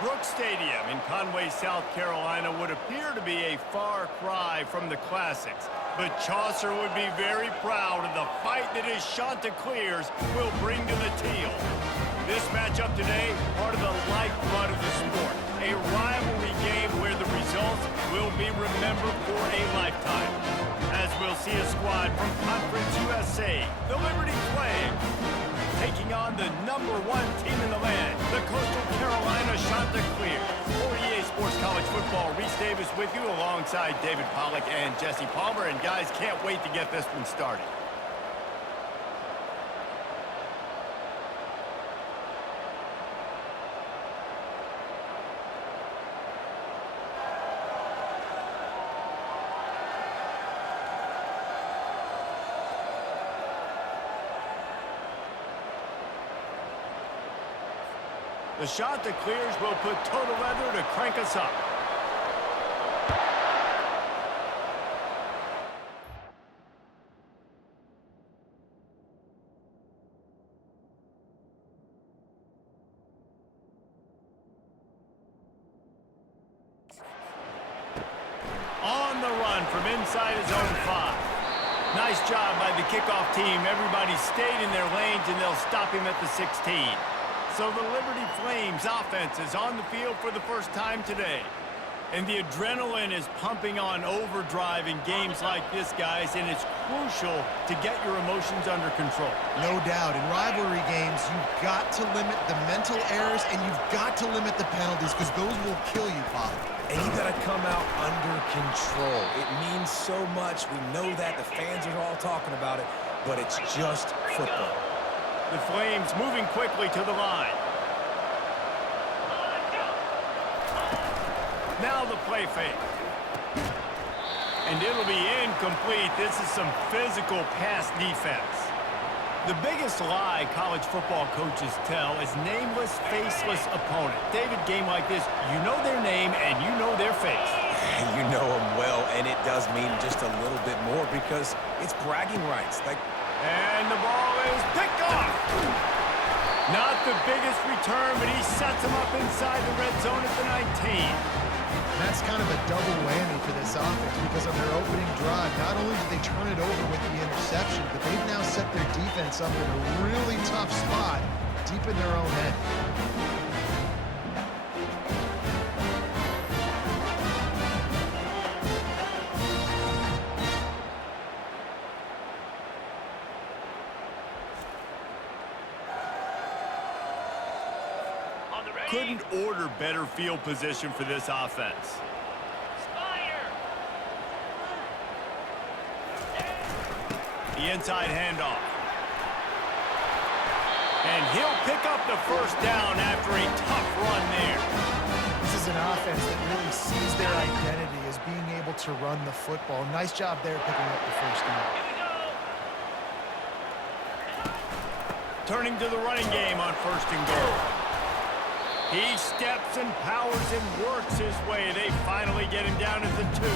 Brooks Stadium in Conway, South Carolina would appear to be a far cry from the classics, but Chaucer would be very proud of the fight that his Chanticleers will bring to the teal. This matchup today, part of the lifeblood of the sport, a rivalry game where the results will be remembered for a lifetime. As we'll see a squad from Conference USA, the Liberty Flames, taking on the #1 team in the land, the Coastal Carolina Chanticleers. For EA Sports College Football, Reese Davis with you alongside David Pollack and Jesse Palmer. And guys, can't wait to get this one started. The Chanticleers will put total leather to crank us up. On the run from inside his own 5. Nice job by the kickoff team. Everybody stayed in their lanes, and they'll stop him at the 16. So the Liberty Flames offense is on the field for the first time today. And the adrenaline is pumping on overdrive in games like this, guys, and it's crucial to get your emotions under control. No doubt. In rivalry games, you've got to limit the mental errors and you've got to limit the penalties because those will kill you, Bob. And you got to come out under control. It means so much. We know that. The fans are all talking about it, but it's just football. The Flames moving quickly to the line. Now the play fake. And it'll be incomplete. This is some physical pass defense. The biggest lie college football coaches tell is nameless, faceless opponent. David, game like this, you know their name and you know their face. You know them well, and it does mean just a little bit more because it's bragging rights. And the ball is picked off. Not the biggest return, but he sets him up inside the red zone at the 19. That's kind of a double whammy for this offense because on their opening drive, not only did they turn it over with the interception, but they've now set their defense up in a really tough spot deep in their own end. Couldn't order better field position for this offense. The inside handoff. And he'll pick up the first down after a tough run there. This is an offense that really sees their identity as being able to run the football. Nice job there picking up the first down. Turning to the running game on 1st and goal. He steps and powers and works his way. They finally get him down at the 2.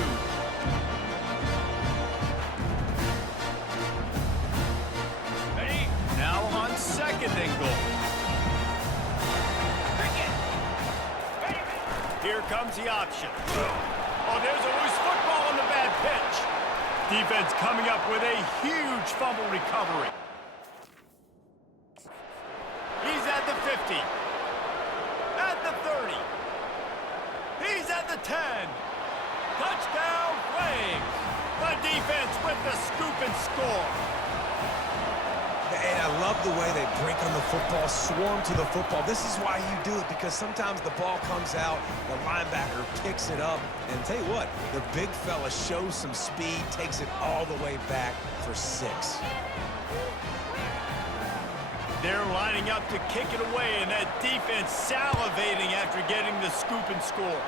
Now on 2nd and goal. Here comes the option. Oh, there's a loose football on the bad pitch. Defense coming up with a huge fumble recovery. He's at the 50. At the 30. He's at the 10. Touchdown, Flames. The defense with the scoop and score. And I love the way they break on the football, swarm to the football. This is why you do it, because sometimes the ball comes out, the linebacker picks it up, and tell you what, the big fella shows some speed, takes it all the way back for 6. They're lining up to kick it away, and that defense salivating after getting the scoop and score.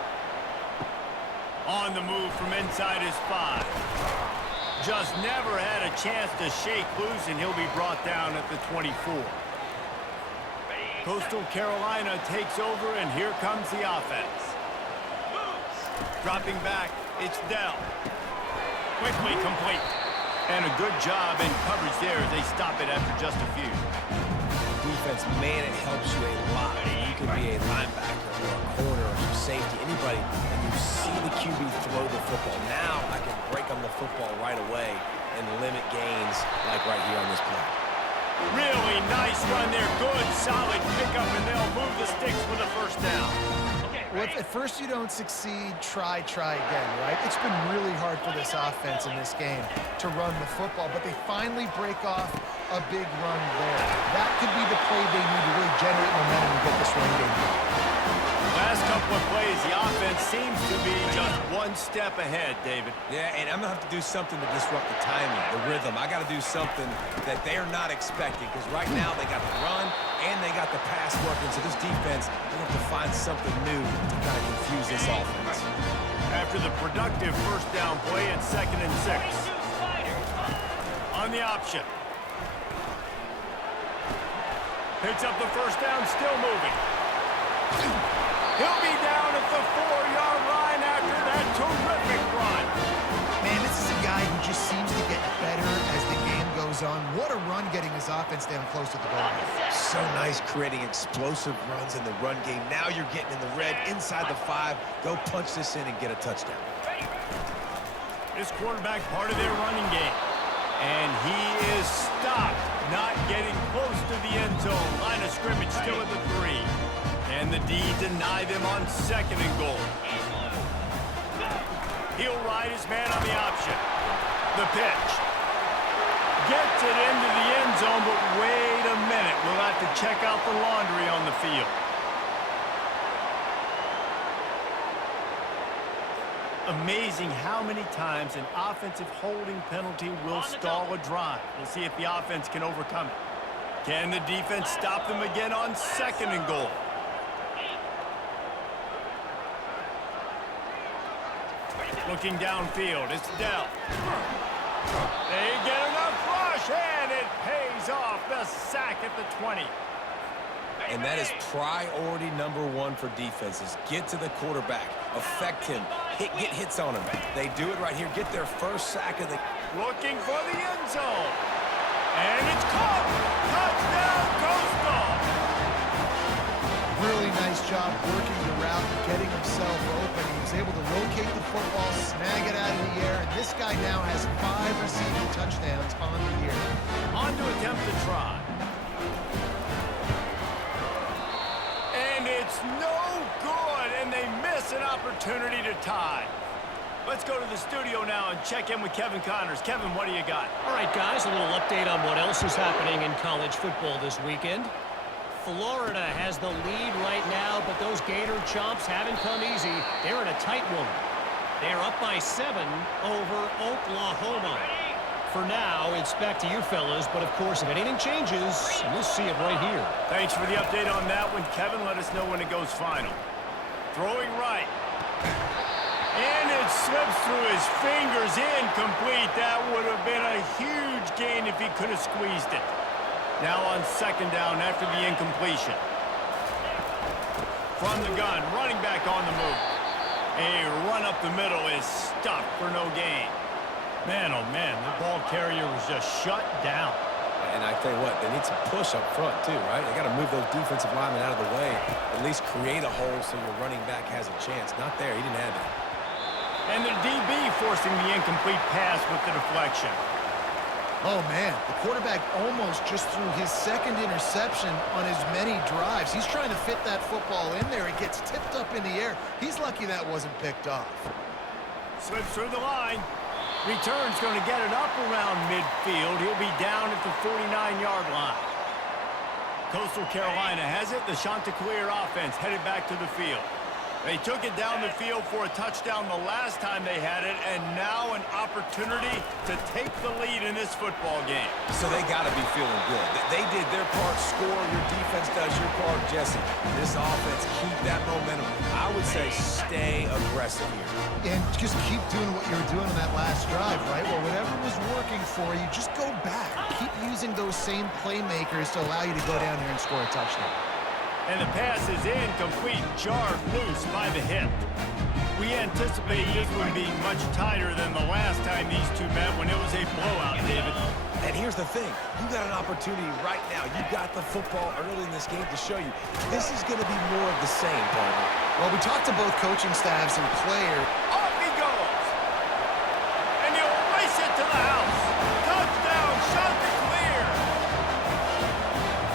On the move from inside his 5. Just never had a chance to shake loose, and he'll be brought down at the 24. Coastal Carolina takes over, and here comes the offense. Dropping back, it's Dell. Quickly complete. And a good job in coverage there as they stop it after just a few. Defense offense, man, it helps you a lot. You can be a linebacker or a corner or some safety, anybody, and you see the QB throw the football. Now I can break on the football right away and limit gains like right here on this play. Really nice run there. Good, solid pickup, and they'll move the sticks with a first down. Well, if at first you don't succeed, try again, right? It's been really hard for this offense in this game to run the football, but they finally break off a big run there. That could be the play they need to really generate momentum and get this run game going. Last couple of plays, the offense seems to be just one step ahead, David. Yeah, and I'm going to have to do something to disrupt the timing, the rhythm. I got to do something that they're not expecting, because right now they got the run and they got the pass working. So this defense, they have to find something new to kind of confuse this offense. After the productive first down play at 2nd and 6. On the option. Picks up the first down, still moving. He'll be down at the 4-yard line after that terrific run. Man, this is a guy who just seems to get better as the game goes on. What a run getting his offense down close to the goal line. So nice creating explosive runs in the run game. Now you're getting in the red, inside the 5. Go punch this in and get a touchdown. This quarterback part of their running game. And he is stopped, not getting close to the end zone. Line of scrimmage still at the 3. And the D deny them on 2nd and goal. He'll ride his man on the option. The pitch. Gets it into the end zone, but wait a minute. We'll have to check out the laundry on the field. Amazing how many times an offensive holding penalty will stall a drive. We'll see if the offense can overcome it. Can the defense stop them again on 2nd and goal? Looking downfield, it's Dell. They get enough rush, and it pays off. The sack at the 20. And that is priority number 1 for defenses. Get to the quarterback, affect him, get hits on him. They do it right here. Get their first sack of the... Looking for the end zone. And it's caught. Touchdown, Coastal. Really nice job working the route and getting himself open. He was able to locate the football, snag it out of the air, and this guy now has 5 receiving touchdowns on the year. On to attempt to try. And it's no good, and they miss an opportunity to tie. Let's go to the studio now and check in with Kevin Connors. Kevin, what do you got? All right, guys, a little update on what else is happening in college football this weekend. Florida has the lead right now, but those Gator Chomps haven't come easy. They're in a tight one. They're up by 7 over Oklahoma. For now, it's back to you fellas, but of course, if anything changes, we'll see it right here. Thanks for the update on that one, Kevin. Let us know when it goes final. Throwing right. And it slips through his fingers, incomplete. That would have been a huge gain if he could have squeezed it. Now on 2nd down after the incompletion. From the gun, running back on the move. A run up the middle is stuffed for no gain. Man, oh man, the ball carrier was just shut down. And I tell you what, they need some push up front too, right? They got to move those defensive linemen out of the way. At least create a hole so your running back has a chance. Not there, he didn't have it. And the DB forcing the incomplete pass with the deflection. Oh, man, the quarterback almost just threw his 2nd interception on as many drives. He's trying to fit that football in there. It gets tipped up in the air. He's lucky that wasn't picked off. Slips through the line. Return's going to get it up around midfield. He'll be down at the 49-yard line. Coastal Carolina has it. The Chanticleer offense headed back to the field. They took it down the field for a touchdown the last time they had it, and now an opportunity to take the lead in this football game. So they got to be feeling good. They did their part, score. Your defense does your part, Jesse. This offense, keep that momentum. I would say stay aggressive here. And just keep doing what you were doing on that last drive, right? Well, whatever was working for you, just go back. Keep using those same playmakers to allow you to go down here and score a touchdown. And the pass is incomplete, jarred loose by the hip. We anticipate this one being much tighter than the last time these two met when it was a blowout, David. And here's the thing. You got an opportunity right now. You got the football early in this game to show you. This is going to be more of the same, partner. Well, we talked to both coaching staffs and players. Off he goes. And he'll race it to the house. Touchdown, shot to clear.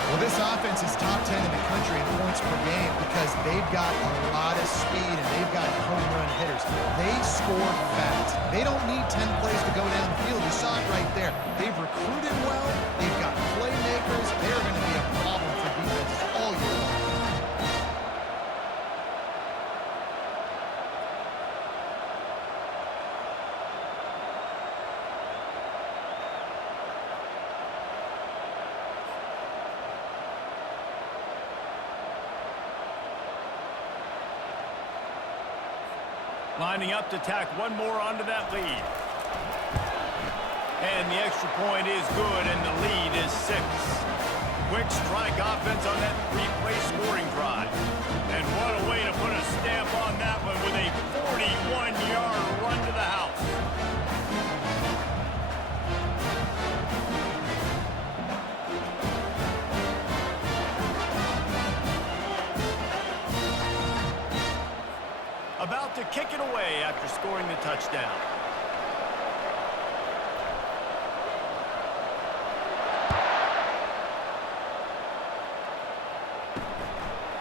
Well, this offense is top 10 in the country in points per game because they've got a lot of speed and they've got home run hitters. They score fast. They don't need 10 plays to go down the field. You saw it right there. They've recruited well. They've got playmakers. They're going to be a problem for defenses all year long. Lining up to tack one more onto that lead. And the extra point is good, and the lead is 6. Quick strike offense on that 3-play scoring drive. And what a way to put a stamp on that one with a 41-yard run to the house. About to kick it away after scoring the touchdown.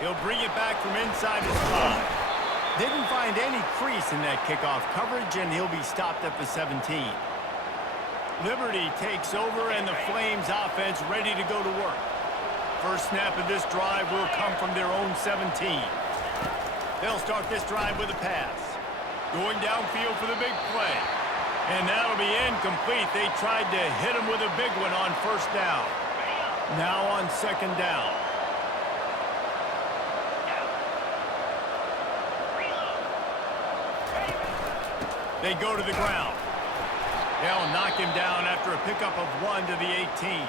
He'll bring it back from inside his 5. Didn't find any crease in that kickoff coverage, and he'll be stopped at the 17. Liberty takes over, and the Flames offense ready to go to work. First snap of this drive will come from their own 17. They'll start this drive with a pass. Going downfield for the big play. And that'll be incomplete. They tried to hit him with a big one on first down. Now on second down. They go to the ground. They'll knock him down after a pickup of 1 to the 18.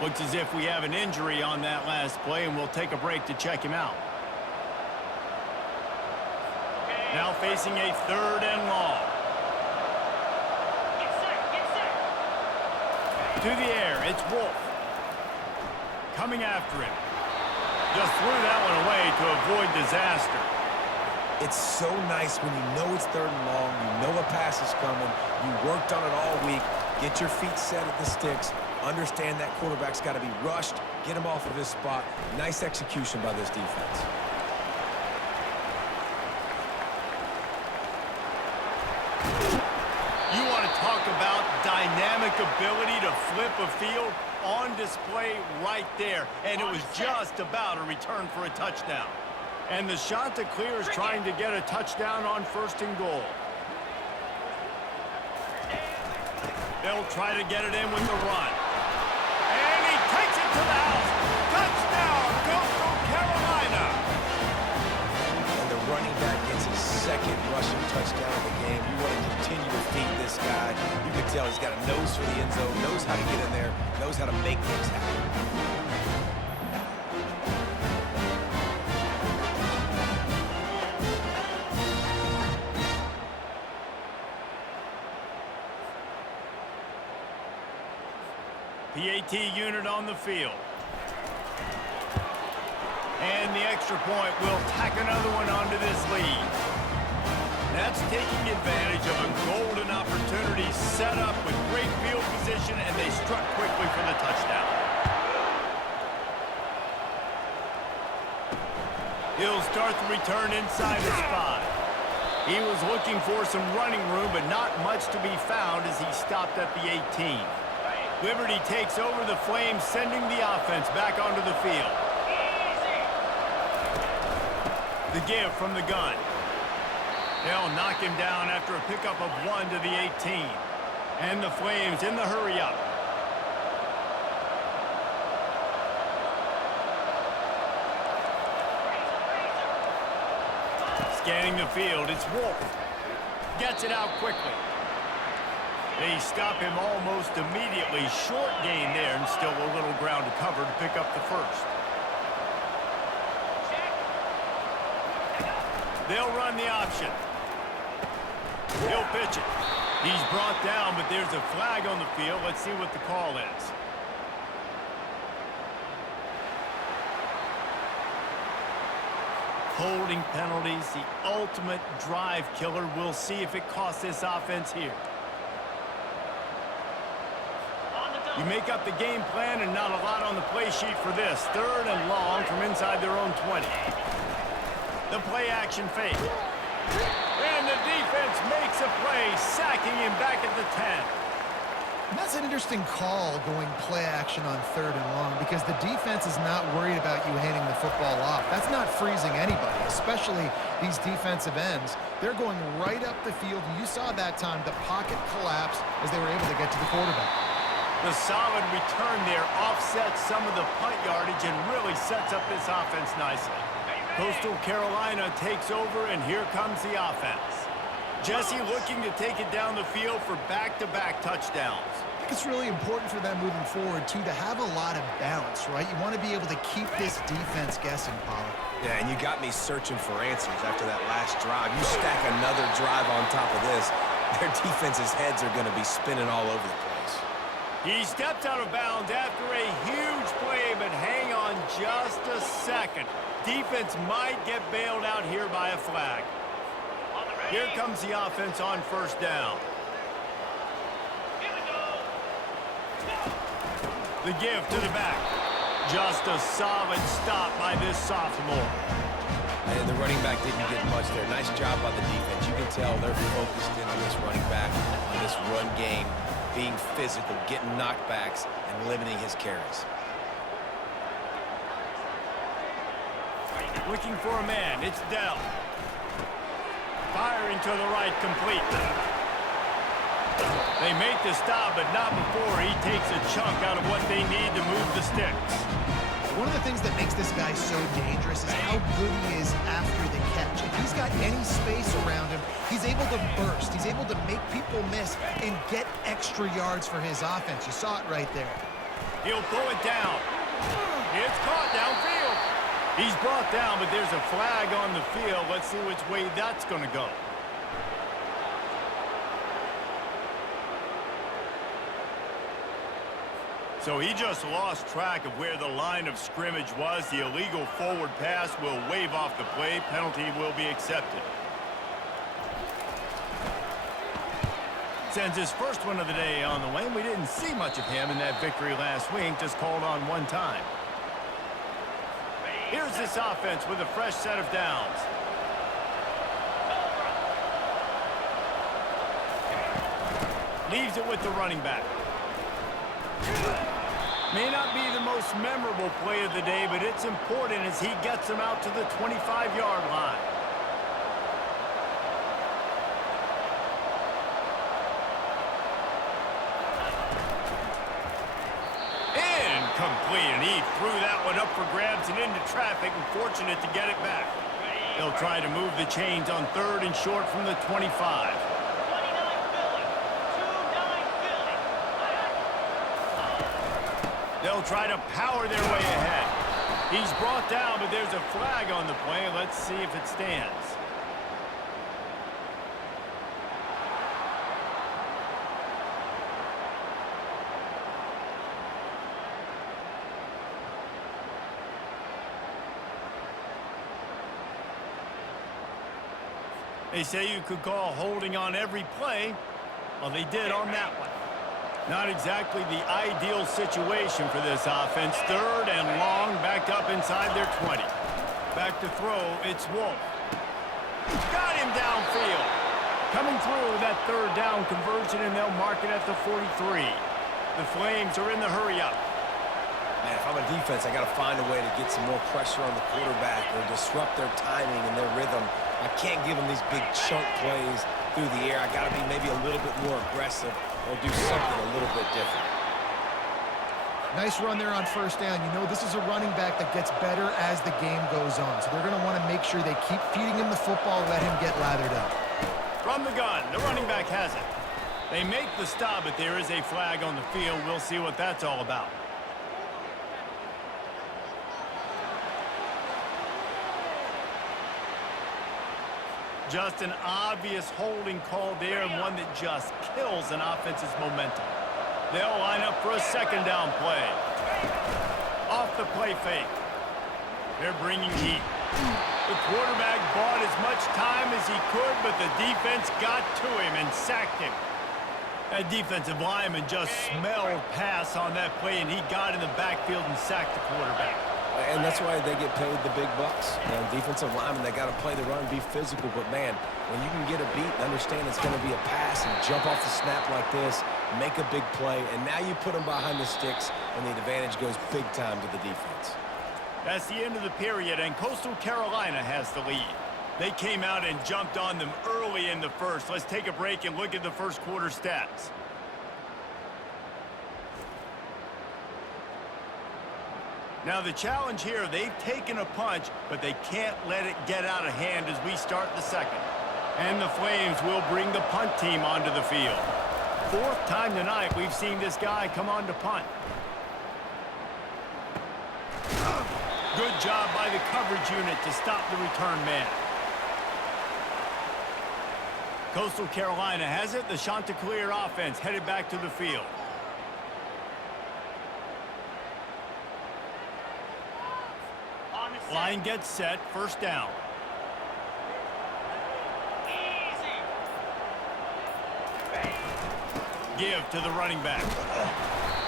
Looks as if we have an injury on that last play, and we'll take a break to check him out. Now facing a 3rd and long. To the air, it's Wolf. Coming after him. Just threw that one away to avoid disaster. It's so nice when you know it's 3rd and long, you know a pass is coming, you worked on it all week, get your feet set at the sticks, understand that quarterback's got to be rushed, get him off of his spot. Nice execution by this defense. You want to talk about dynamic ability to flip a field? On display right there, and it was just about a return for a touchdown. And the Chanticleer is trying to get a touchdown on 1st and goal. They'll try to get it in with the run. And he takes it to the house. Touchdown, Coastal Carolina. And the running back gets his 2nd rushing touchdown of the game. You want to continue to feed this guy. You can tell he's got a nose for the end zone, knows how to get in there, knows how to make things happen. PAT unit on the field. And the extra point will tack another one onto this lead. That's taking advantage of a golden opportunity set up with great field position, and they struck quickly for the touchdown. He'll start the return inside his 5. He was looking for some running room, but not much to be found as he stopped at the 18. Liberty takes over the Flames, sending the offense back onto the field. The give from the gun. They'll knock him down after a pickup of 1 to the 18. And the Flames in the hurry-up. Scanning the field, it's Wolf. Gets it out quickly. They stop him almost immediately. Short gain there, and still a little ground to cover to pick up the 1st. They'll run the option. He'll pitch it. He's brought down, but there's a flag on the field. Let's see what the call is. Holding penalties, the ultimate drive killer. We'll see if it costs this offense here. You make up the game plan and not a lot on the play sheet for this. 3rd and long from inside their own 20. The play action fake. And the defense makes a play, sacking him back at the 10. And that's an interesting call, going play action on 3rd and long, because the defense is not worried about you handing the football off. That's not freezing anybody, especially these defensive ends. They're going right up the field. You saw that time the pocket collapse as they were able to get to the quarterback. The solid return there offsets some of the punt yardage and really sets up this offense nicely. Coastal Carolina takes over, and here comes the offense. Jesse looking to take it down the field for back-to-back touchdowns. I think it's really important for them moving forward, too, to have a lot of bounce, right? You want to be able to keep this defense guessing, Pollard. Yeah, and you got me searching for answers after that last drive. You stack another drive on top of this, their defense's heads are going to be spinning all over the place. He stepped out of bounds after a huge play, but hang on just a second. Defense might get bailed out here by a flag. Here comes the offense on 1st down. The give to the back. Just a solid stop by this sophomore. And the running back didn't get much there. Nice job by the defense. You can tell they're focused in on this running back, on this run game, being physical, getting knockbacks, and limiting his carries. Looking for a man. It's Dell. Firing to the right, complete. They make the stop, but not before he takes a chunk out of what they need to move the sticks. One of the things that makes this guy so dangerous is how good he is after the catch. If he's got any space around him, he's able to burst. He's able to make people miss and get extra yards for his offense. You saw it right there. He'll pull it down. It's caught downfield. He's brought down, but there's a flag on the field. Let's see which way that's going to go. So he just lost track of where the line of scrimmage was. The illegal forward pass will wave off the play. Penalty will be accepted. Sends his first one of the day on the way. We didn't see much of him in that victory last week. Just called on one time. Here's this offense with a fresh set of downs. Leaves it with the running back. May not be the most memorable play of the day, but it's important as he gets them out to the 25-yard line. Incomplete, and he threw that one up for grabs and into traffic, and fortunate to get it back. They'll try to move the chains on 3rd and short from the 25. They'll try to power their way ahead. He's brought down, but there's a flag on the play. Let's see if it stands. They say you could call holding on every play. Well, they did on that one. Not exactly the ideal situation for this offense. 3rd and long, backed up inside their 20. Back to throw, it's Wolf. Got him downfield. Coming through that 3rd down conversion, and they'll mark it at the 43. The Flames are in the hurry-up. Man, if I'm a defense, I got to find a way to get some more pressure on the quarterback or disrupt their timing and their rhythm. I can't give them these big chunk plays through the air. I got to be maybe a little bit more aggressive or do something a little bit different. Nice run there on 1st down. You know, this is a running back that gets better as the game goes on. So they're going to want to make sure they keep feeding him the football, let him get lathered up. From the gun, the running back has it. They make the stop, but there is a flag on the field. We'll see what that's all about. Just an obvious holding call there, and one that just kills an offense's momentum. They'll line up for a second down play. Off the play fake. They're bringing heat. The quarterback bought as much time as he could, but the defense got to him and sacked him. That defensive lineman just smelled pass on that play, and he got in the backfield and sacked the quarterback. And that's why they get paid the big bucks. Defensive linemen, they got to play the run, be physical. But, man, when you can get a beat and understand it's going to be a pass and jump off the snap like this, make a big play, and now you put them behind the sticks, and the advantage goes big time to the defense. That's the end of the period, and Coastal Carolina has the lead. They came out and jumped on them early in the first. Let's take a break and look at the first quarter stats. Now the challenge here, they've taken a punch, but they can't let it get out of hand as we start the second. And the Flames will bring the punt team onto the field. Fourth time tonight we've seen this guy come on to punt. Good job by the coverage unit to stop the return man. Coastal Carolina has it. The Chanticleer offense headed back to the field. Line gets set, first down. Give to the running back.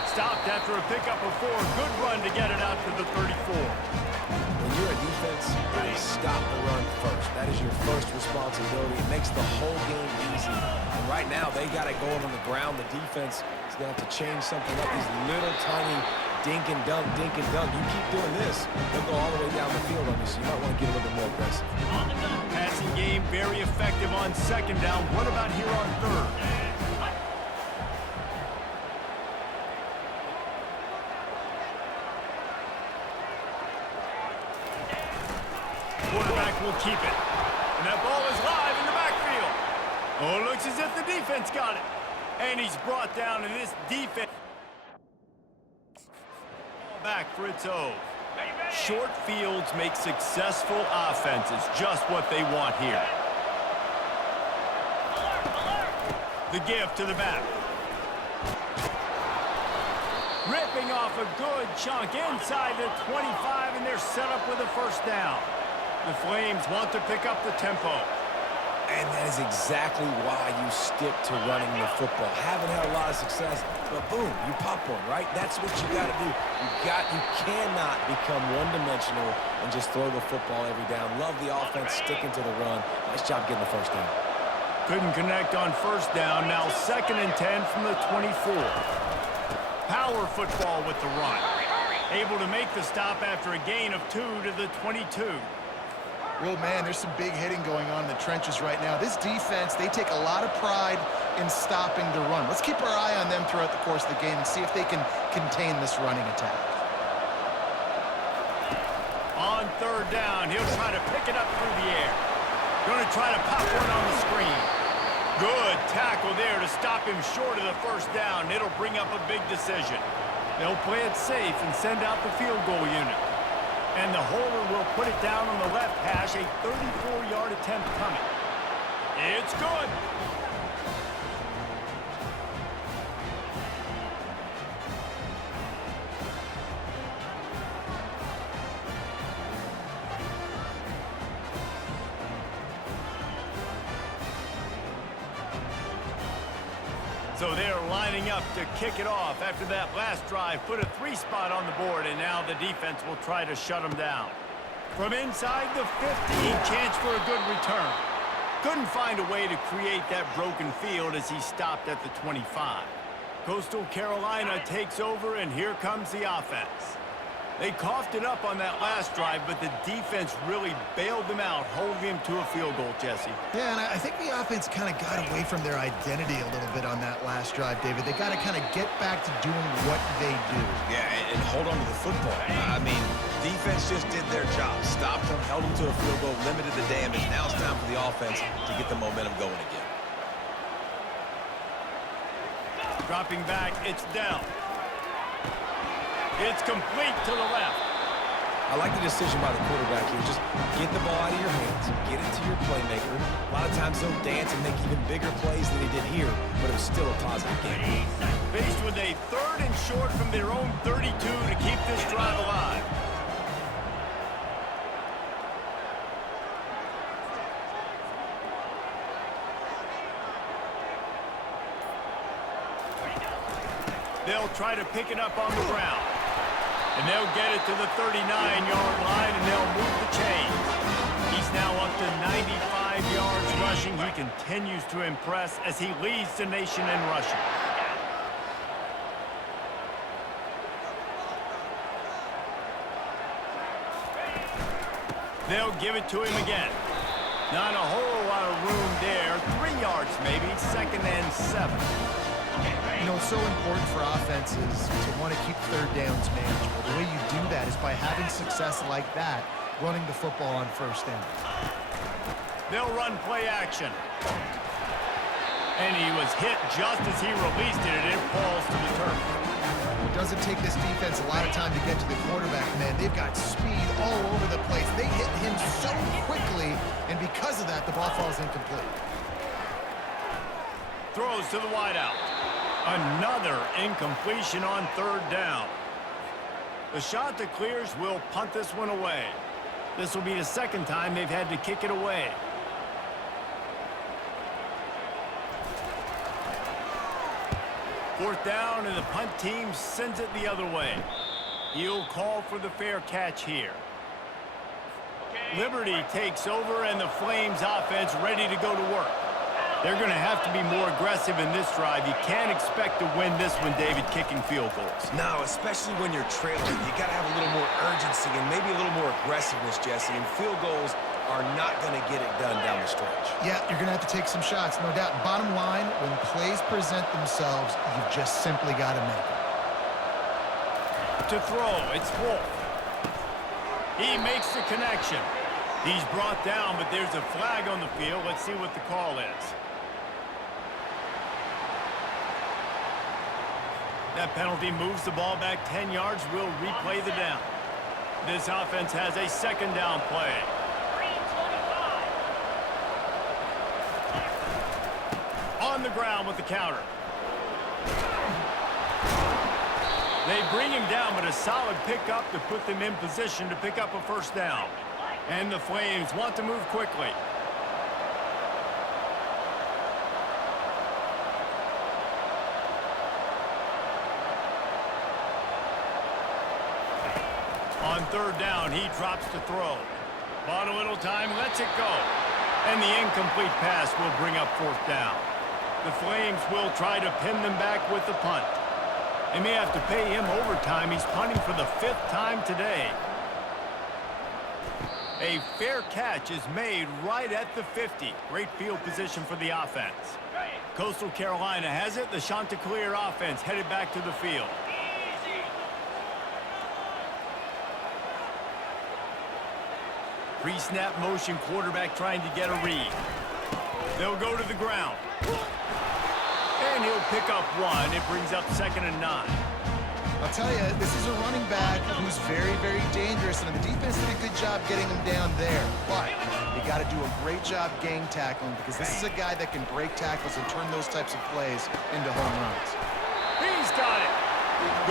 Stopped after a pickup of 4. Good run to get it out to the 34. When you're a defense, it is stop the run first. That is your first responsibility. It makes the whole game easy. And right now, they got it going on the ground. The defense is going to have to change something up. These little tiny dink and dunk, dink and dunk. You keep doing this, they'll go all the way down the field on you, so you might want to get a little bit more aggressive. Passing game very effective on second down. What about here on third? Quarterback will keep it. And that ball is live in the backfield. Oh, it looks as if the defense got it. And he's brought down, and this defense back for its own. Short fields make successful offenses just what they want here. The give to the back. Ripping off a good chunk inside the 25, and they're set up with a first down. The Flames want to pick up the tempo. And that is exactly why you stick to running the football. Haven't had a lot of success, but boom, you pop one, right? That's what you got to do. You cannot become one-dimensional and just throw the football every down. Love the offense sticking to the run. Nice job getting the first down. Couldn't connect on first down. Now 2nd and 10 from the 24. Power football with the run. Able to make the stop after a gain of 2 to the 22. Well, man, there's some big hitting going on in the trenches right now. This defense, they take a lot of pride in stopping the run. Let's keep our eye on them throughout the course of the game and see if they can contain this running attack. On third down, he'll try to pick it up through the air. Going to try to pop one on the screen. Good tackle there to stop him short of the first down. It'll bring up a big decision. They'll play it safe and send out the field goal unit. And the holder will put it down on the left hash, a 34-yard attempt coming. It's good. So they're lining up to kick it off after that last drive. Put a 3 spot on the board, and now the defense will try to shut them down. From inside the 15, chance for a good return. Couldn't find a way to create that broken field as he stopped at the 25. Coastal Carolina takes over, and here comes the offense. They coughed it up on that last drive, but the defense really bailed them out, holding them to a field goal, Jesse. Yeah, and I think the offense kind of got away from their identity a little bit on that last drive, David. They got to kind of get back to doing what they do. Yeah, and hold on to the football. I mean, defense just did their job. Stopped them, held them to a field goal, limited the damage. Now it's time for the offense to get the momentum going again. Dropping back, it's down. It's complete to the left. I like the decision by the quarterback here. Just get the ball out of your hands, get it to your playmaker. A lot of times they'll dance and make even bigger plays than he did here, but it was still a positive game. Faced with a 3rd and short from their own 32 to keep this drive alive. They'll try to pick it up on the ground. And they'll get it to the 39-yard line, and they'll move the chains. He's now up to 95 yards rushing. He continues to impress as he leads the nation in rushing. They'll give it to him again. Not a whole lot of room there. 3 yards maybe, 2nd and 7. You know, it's so important for offenses to want to keep 3rd downs manageable. The way you do that is by having success like that, running the football on 1st down. They'll run play action. And he was hit just as he released it, and it falls to the turf. It doesn't take this defense a lot of time to get to the quarterback, man. They've got speed all over the place. They hit him so quickly, and because of that, the ball falls incomplete. Throws to the wideout. Another incompletion on 3rd down. The Chanticleers will punt this one away. This will be the 2nd time they've had to kick it away. Fourth down, and the punt team sends it the other way. He'll call for the fair catch here. Liberty takes over, and the Flames offense ready to go to work. They're going to have to be more aggressive in this drive. You can't expect to win this one, David, kicking field goals. No, especially when you're trailing. You got to have a little more urgency and maybe a little more aggressiveness, Jesse. And field goals are not going to get it done down the stretch. Yeah, you're going to have to take some shots, no doubt. Bottom line, when plays present themselves, you've just simply got to make them. To throw, it's Wolf. He makes the connection. He's brought down, but there's a flag on the field. Let's see what the call is. That penalty moves the ball back 10 yards. We'll replay the down. This offense has a 2nd down play. On the ground with the counter. They bring him down, but a solid pickup to put them in position to pick up a 1st down. And the Flames want to move quickly. On 3rd down, he drops to throw. Bought a little time, lets it go. And the incomplete pass will bring up 4th down. The Flames will try to pin them back with the punt. They may have to pay him overtime. He's punting for the 5th time today. A fair catch is made right at the 50. Great field position for the offense. Coastal Carolina has it. The Chanticleer offense headed back to the field. Pre-snap motion, quarterback trying to get a read. They'll go to the ground. And he'll pick up 1. It brings up 2nd and 9. I'll tell you, this is a running back who's very, very dangerous, and the defense did a good job getting him down there. But you got to do a great job gang tackling, because this is a guy that can break tackles and turn those types of plays into home runs. He's got it.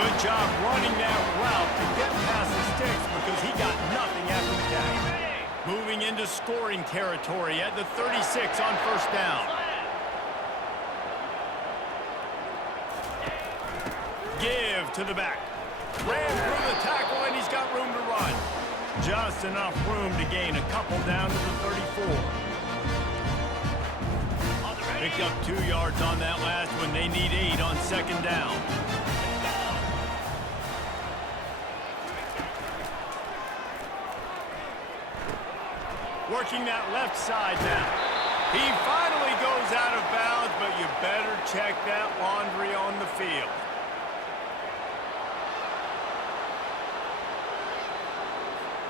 Good job running that route to get past the sticks, because he got nothing after the catch. Moving into scoring territory at the 36 on 1st down. Give to the back. Ran through the tackle, and he's got room to run. Just enough room to gain a couple down to the 34. Picked up 2 yards on that last one. They need 8 on 2nd down. Working that left side now. He finally goes out of bounds, but you better check that laundry on the field.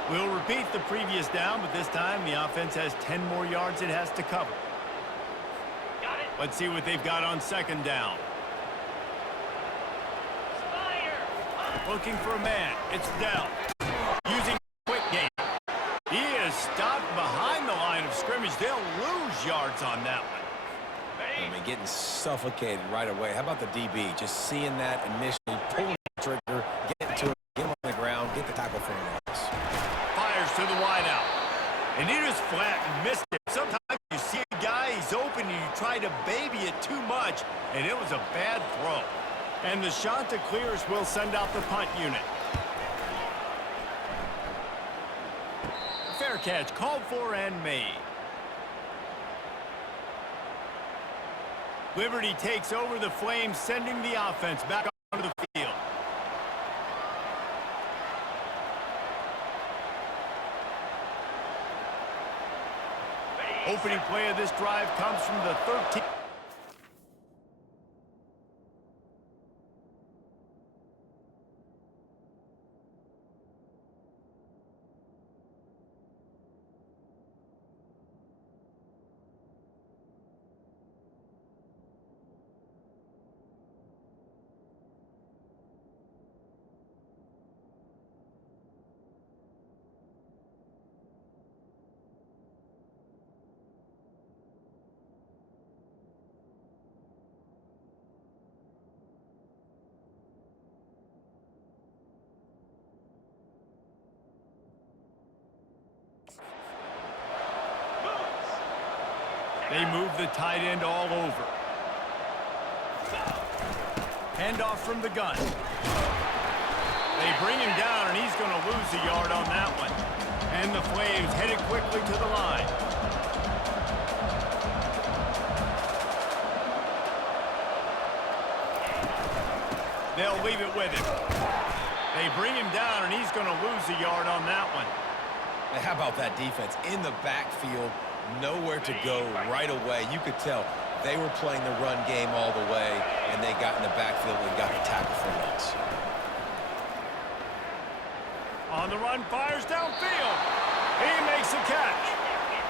We'll repeat the previous down, but this time the offense has 10 more yards it has to cover. Let's see what they've got on 2nd down. Looking for a man. It's Dell. Using is stopped behind the line of scrimmage. They'll lose yards on that one. I mean, getting suffocated right away. How about the DB? Just seeing that initially, pulling the trigger, getting to him, get him on the ground, get the tackle for him. Fires to the wideout. And he just flat and missed it. Sometimes you see a guy, he's open, and you try to baby it too much, and it was a bad throw. And the Chanticleers will send out the punt unit. Fair catch, called for and made. Liberty takes over the Flames, sending the offense back onto the field. Opening play of this drive comes from the 13th. They move the tight end all over. Handoff from the gun. They bring him down, and he's going to lose a yard on that one. And the Flames headed quickly to the line. They'll leave it with him. They bring him down, and he's going to lose a yard on that one. How about that defense in the backfield? Nowhere to go right away. You could tell they were playing the run game all the way, and they got in the backfield and got the tackle for once. On the run, fires downfield. He makes a catch.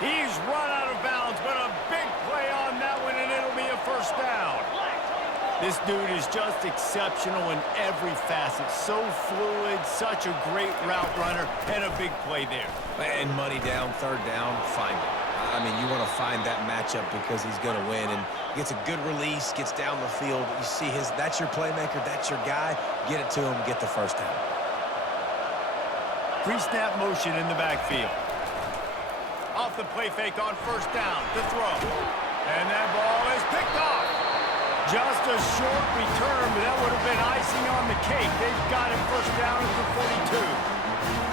He's run out of bounds, but a big play on that one, and it'll be a first down. This dude is just exceptional in every facet. So fluid, such a great route runner, and a big play there. And money down, third down, find it. I mean, you want to find that matchup because he's going to win, and gets a good release, gets down the field. You see that's your playmaker, that's your guy. Get it to him, get the first down. Pre-snap motion in the backfield. Off the play fake on first down, the throw. And that ball is picked off. Just a short return, but that would have been icing on the cake. They've got him first down at the 42.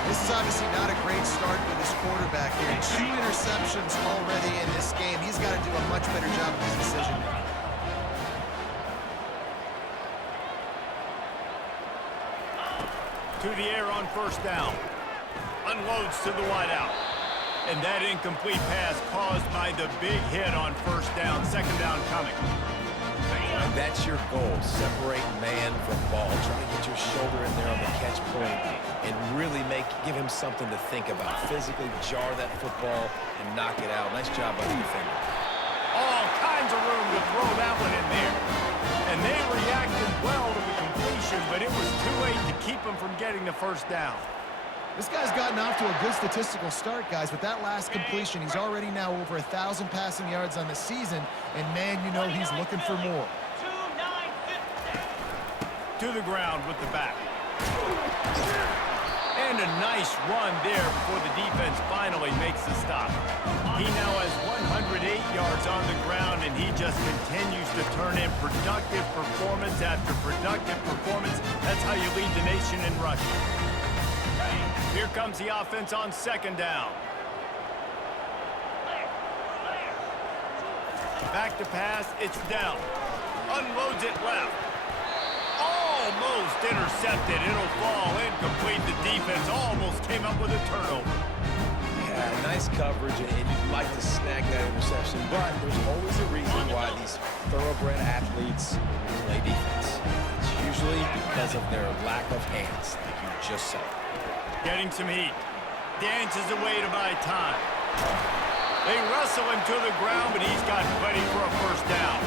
This is obviously not a great start for this quarterback here. 2 interceptions already in this game. He's got to do a much better job of his decision-making. To the air on first down. Unloads to the wideout. And that incomplete pass caused by the big hit on first down. Second down coming. And that's your goal. Separate man from ball. Try to get your shoulder in there on the catch point and really give him something to think about. Physically jar that football and knock it out. Nice job by the defender. All kinds of room to throw that one in there. And they reacted well to the completion, but it was too late to keep him from getting the first down. This guy's gotten off to a good statistical start, guys. With that last completion, he's already now over 1,000 passing yards on the season. And, man, you know he's looking for more. To the ground with the back. And a nice run there before the defense finally makes the stop. He now has 108 yards on the ground, and he just continues to turn in productive performance after productive performance. That's how you lead the nation in rushing. Here comes the offense on second down. Back to pass, it's Dell. Unloads it left. Almost intercepted. It'll fall incomplete. The defense almost came up with a turnover. Yeah, nice coverage, and you'd like to snag that interception, but there's always a reason why these thoroughbred athletes play defense. It's usually because of their lack of hands, like you just saw. Getting some heat. Dances away to buy time. They wrestle him to the ground, but he's got plenty for a first down.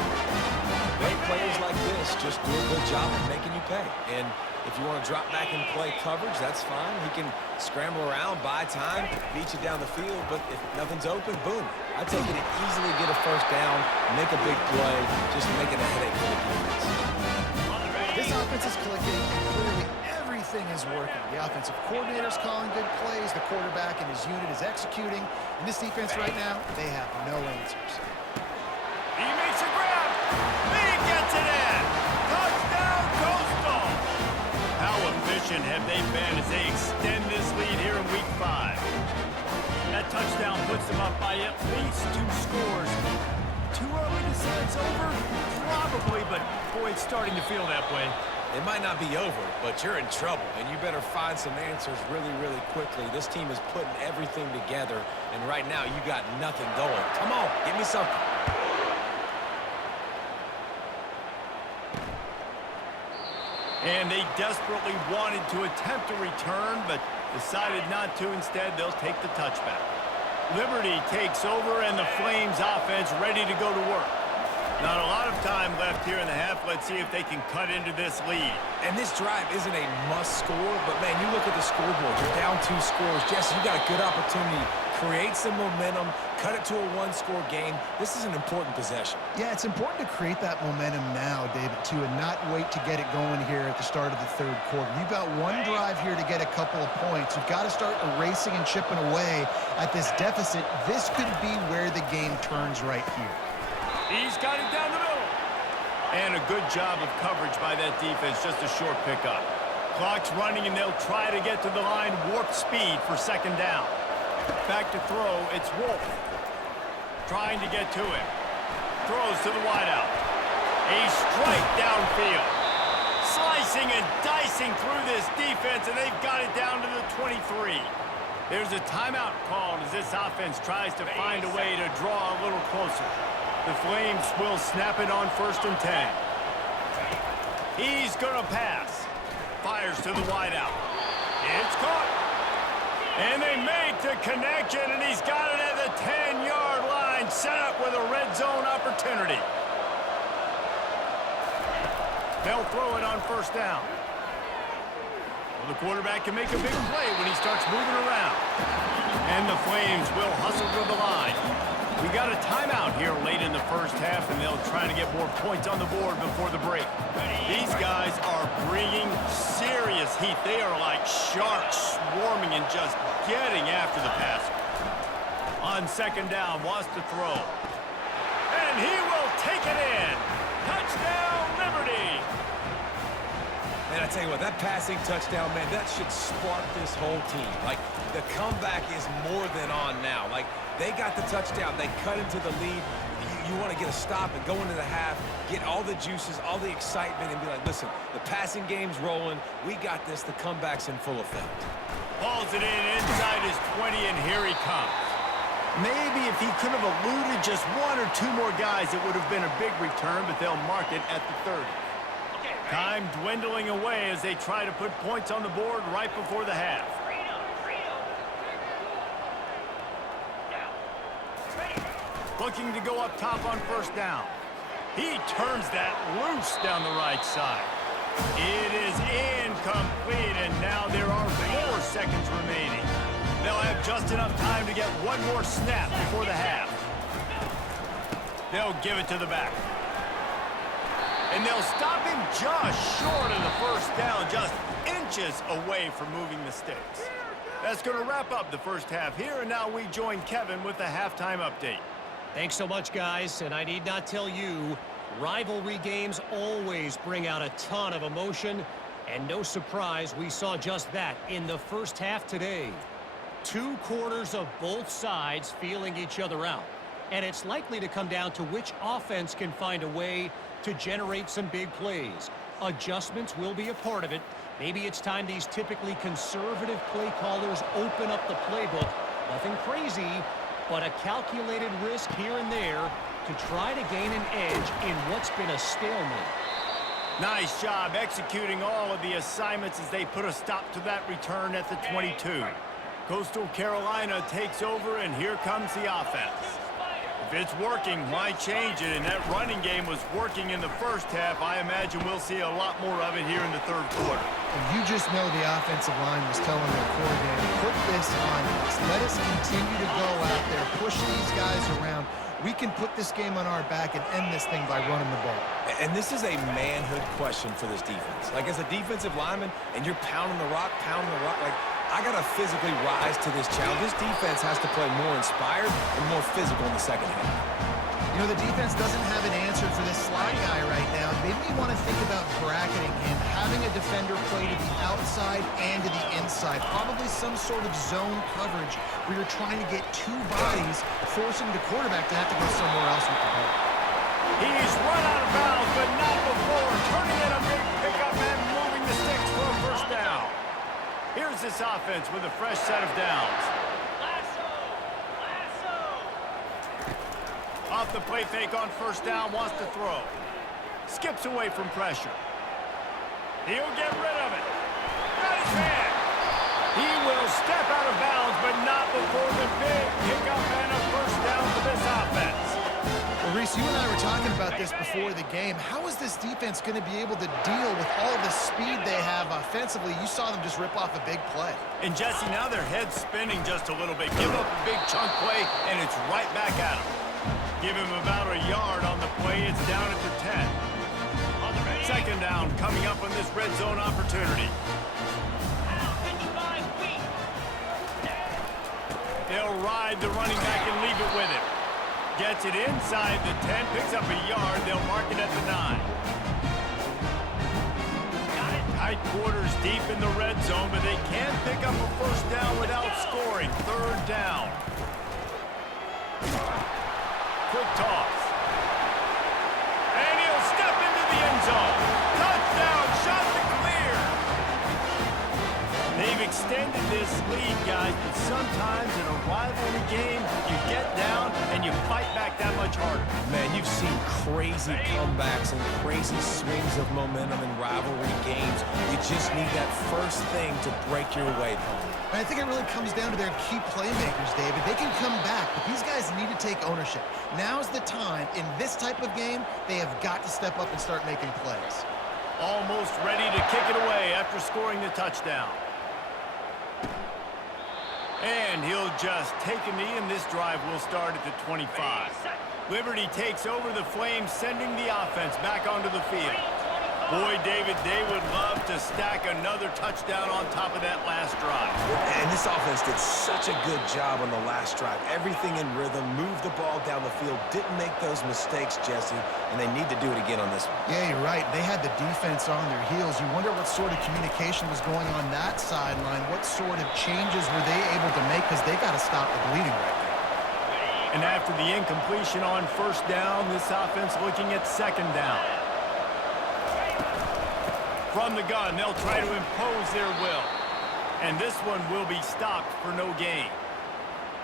Great players like this just do a good job of making you pay. And if you want to drop back and play coverage, that's fine. He can scramble around, buy time, beat you down the field. But if nothing's open, boom. I take it to easily get a first down, make a big play, just make it a headache for the defense. This offense is clicking, and clearly everything is working. The offensive coordinator's calling good plays, the quarterback and his unit is executing, and this defense right now, they have no answers. He makes a grab. He gets it in. Touchdown, Coastal. How efficient have they been as they extend this lead here in Week 5? That touchdown puts them up by at least 2 scores. Too early to say it's over? Probably, but boy, it's starting to feel that way. It might not be over, but you're in trouble, and you better find some answers really, really quickly. This team is putting everything together, and right now you got nothing going. Come on, give me something. And they desperately wanted to attempt a return, but decided not to. Instead, they'll take the touchback. Liberty takes over, and the Flames offense ready to go to work. Not a lot of time left here in the half. Let's see if they can cut into this lead. And this drive isn't a must score, but, man, you look at the scoreboard. You're down 2 scores. Jesse, you got a good opportunity. Create some momentum. Cut it to a 1-score game. This is an important possession. Yeah, it's important to create that momentum now, David, too, and not wait to get it going here at the start of the 3rd quarter. You've got one drive here to get a couple of points. You've got to start erasing and chipping away at this deficit. This could be where the game turns right here. He's got it down the middle. And a good job of coverage by that defense. Just a short pickup. Clock's running, and they'll try to get to the line. Warp speed for 2nd down. Back to throw. It's Wolf. Trying to get to him. Throws to the wideout. A strike downfield. Slicing and dicing through this defense, and they've got it down to the 23. There's a timeout called as this offense tries to find a way to draw a little closer. The Flames will snap it on 1st and 10. He's going to pass. Fires to the wideout. It's caught. And they make the connection, and he's got it at the 10-yard line, set up with a red zone opportunity. They'll throw it on 1st down. Well, the quarterback can make a big play when he starts moving around. And the Flames will hustle to the line. We got a timeout here late in the 1st half, and they'll try to get more points on the board before the break. These guys are bringing serious heat. They are like sharks swarming and just getting after the passer. On 2nd down, wants to throw. And he will take it in. Touchdown, Liberty. And I tell you what, that passing touchdown, man, that should spark this whole team. Like, the comeback is more than on now. Like, they got the touchdown. They cut into the lead. You want to get a stop and go into the half, get all the juices, all the excitement, and be like, listen, the passing game's rolling. We got this. The comeback's in full effect. Hauls it in inside his 20, and here he comes. Maybe if he could have eluded just 1 or 2 more guys, it would have been a big return, but they'll mark it at the 30. Time dwindling away as they try to put points on the board right before the half. Looking to go up top on 1st down. He turns that loose down the right side. It is incomplete, and now there are 4 seconds remaining. They'll have just enough time to get 1 more snap before the half. They'll give it to the back. And they'll stop him just short of the 1st down, just inches away from moving the sticks. That's going to wrap up the 1st half here, and now we join Kevin with the halftime update. Thanks so much, guys, and I need not tell you, rivalry games always bring out a ton of emotion, and no surprise, we saw just that in the 1st half today. 2 quarters of both sides feeling each other out, and it's likely to come down to which offense can find a way to generate some big plays. Adjustments will be a part of it. Maybe it's time these typically conservative play callers open up the playbook. Nothing crazy, but a calculated risk here and there to try to gain an edge in what's been a stalemate. Nice job executing all of the assignments as they put a stop to that return at the 22. Coastal Carolina takes over, and here comes the offense. If it's working, why change it? And that running game was working in the first half. I imagine we'll see a lot more of it here in the third quarter. And you just know the offensive line was telling their coordinator, put this on us. Let us continue to go out there, push these guys around. We can put this game on our back and end this thing by running the ball. And this is a manhood question for this defense. Like, as a defensive lineman, and you're pounding the rock, like, I got to physically rise to this challenge. This defense has to play more inspired and more physical in the second half. You know, the defense doesn't have an answer for this slot guy right now. They may want to think about bracketing him, having a defender play to the outside and to the inside. Probably some sort of zone coverage where you're trying to get two bodies, forcing the quarterback to have to go somewhere else with the ball. He's run out of bounds, but not before turning in a big pickup and moving the sticks for a first down. Here's this offense with a fresh set of downs. Off the play fake on first down, wants to throw. Skips away from pressure. He'll get rid of it. Got his hand. He will step out of bounds, but not before the big pickup and a first down for this offense. Well, Reese, you and I were talking about this before the game. How is this defense going to be able to deal with all the speed they have offensively? You saw them just rip off a big play. And Jesse, now their head's spinning just a little bit. Give up a big chunk play, and it's right back at them. Give him about a yard on the play. It's down at the 10. Second down coming up on this red zone opportunity. They'll ride the running back and leave it with him. Gets it inside the 10, picks up a yard. They'll mark it at the 9. Tight quarters deep in the red zone, but they can't pick up a first down without scoring. Third down. Quick toss. And he'll step into the end zone. Touchdown, shot to clear. They've extended this lead, guys, but sometimes in a rivalry game, you get down and you fight back that much harder. Man, you've seen crazy comebacks and crazy swings of momentum in rivalry games. You just need that first thing to break your way, Paul. And I think it really comes down to their key playmakers, David. They can come back, but these guys need to take ownership. Now's the time. In this type of game, they have got to step up and start making plays. Almost ready to kick it away after scoring the touchdown. And he'll just take a knee, and this drive will start at the 25. Liberty takes over the Flames, sending the offense back onto the field. Boy, David, they would love to stack another touchdown on top of that last drive. And this offense did such a good job on the last drive. Everything in rhythm, moved the ball down the field, didn't make those mistakes, Jesse, and they need to do it again on this one. Yeah, you're right. They had the defense on their heels. You wonder what sort of communication was going on that sideline. What sort of changes were they able to make, because they got to stop the bleeding right now. And after the incompletion on first down, this offense looking at second down. From the gun, they'll try to impose their will. And this one will be stopped for no gain.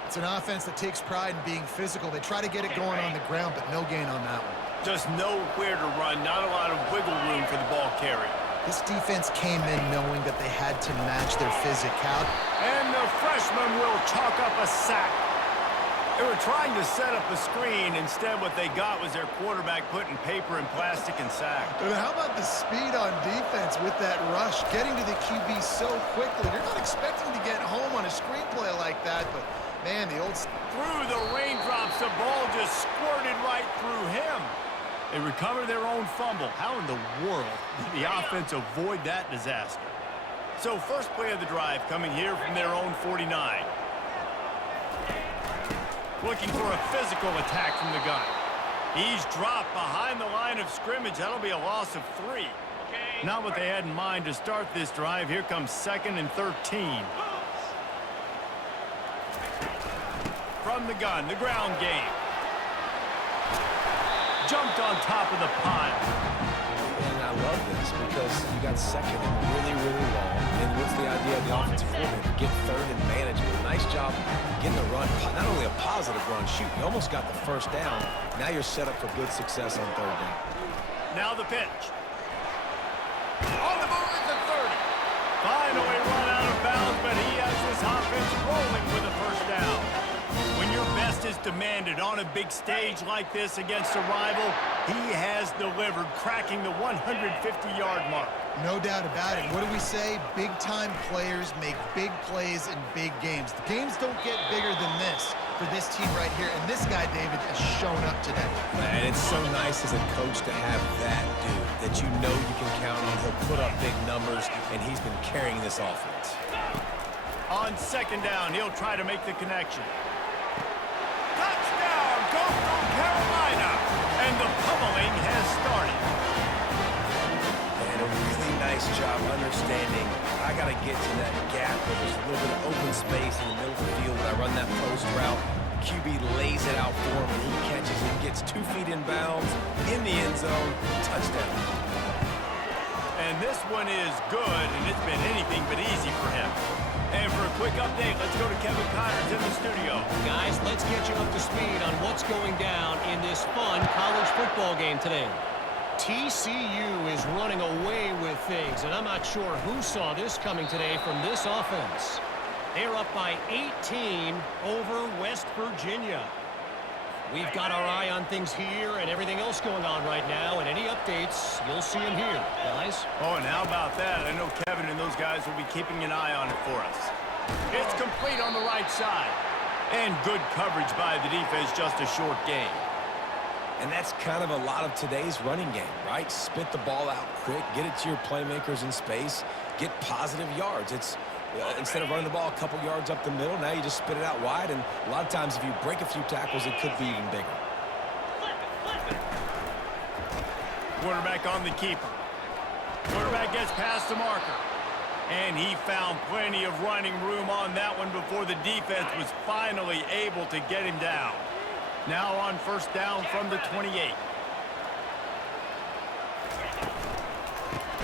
It's an offense that takes pride in being physical. They try to get it going on the ground, but no gain on that one. Just nowhere to run, not a lot of wiggle room for the ball carrier. This defense came in knowing that they had to match their physicality. And the freshman will chalk up a sack. They were trying to set up a screen. Instead, what they got was their quarterback putting paper and plastic and sack. And how about the speed on defense with that rush, getting to the QB so quickly? You're not expecting to get home on a screenplay like that, but, man, the old... Through the raindrops, the ball just squirted right through him. They recover their own fumble. How in the world did the offense avoid that disaster? So, first play of the drive coming here from their own 49. Looking for a physical attack from the gun. He's dropped behind the line of scrimmage. That'll be a loss of 3. Not what they had in mind to start this drive. Here comes 2nd and 13. From the gun, the ground game. Jumped on top of the pile. And I love this because you got second and really long. And what's the idea of the offensive coordinator? Get third and manage it. Nice job getting the run. Not only a positive run, shoot, you almost got the first down. Now you're set up for good success on third down. Now the pitch. On the move at the 30. Finally run out of bounds, but he has this offense rolling with a first down. When your best is demanded on a big stage like this against a rival. He has delivered, cracking the 150-yard mark. No doubt about it. What do we say? Big-time players make big plays in big games. The games don't get bigger than this for this team right here, and this guy, David, has shown up today. And it's so nice as a coach to have that dude that you know you can count on. He'll put up big numbers, and he's been carrying this offense. On second down, he'll try to make the connection. Touchdown, Coastal Carolina! And the pummeling has started. And a really nice job understanding I got to get to that gap where there's a little bit of open space in the middle of the field. When I run that post route, QB lays it out for him, and he catches it, gets 2 feet in bounds, in the end zone, touchdown. And this one is good, and it's been anything but easy for him. And for a quick update, let's go to Kevin Connors in the studio. Guys, let's get you up to speed on what's going down in this fun college football game today. TCU is running away with things, and I'm not sure who saw this coming today from this offense. They're up by 18 over West Virginia. We've got our eye on things here and everything else going on right now, and any updates, you'll see them here, guys. Oh, and how about that? I know Kevin and those guys will be keeping an eye on it for us. It's complete on the right side. And good coverage by the defense, just a short gain. And that's kind of a lot of today's running game, right? Spit the ball out quick, get it to your playmakers in space, get positive yards. It's instead of running the ball a couple yards up the middle, now you just spit it out wide, and a lot of times if you break a few tackles, it could be even bigger. Quarterback on the keeper. Quarterback gets past the marker. And he found plenty of running room on that one before the defense was finally able to get him down. Now on first down from the 28.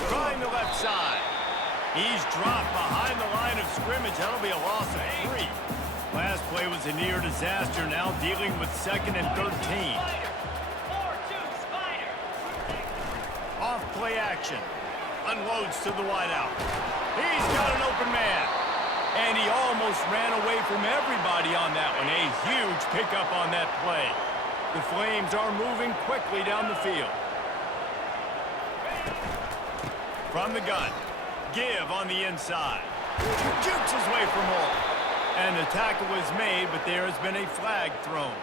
Trying the left side. He's dropped behind the line of scrimmage. That'll be a loss of 3. Last play was a near disaster. Now dealing with 2nd and 13. Off play action. Unloads to the wideout. He's got an open man. And he almost ran away from everybody on that one. A huge pickup on that play. The Flames are moving quickly down the field. From the gun. Give on the inside. Jukes his way for more. And the tackle is made, but there has been a flag thrown.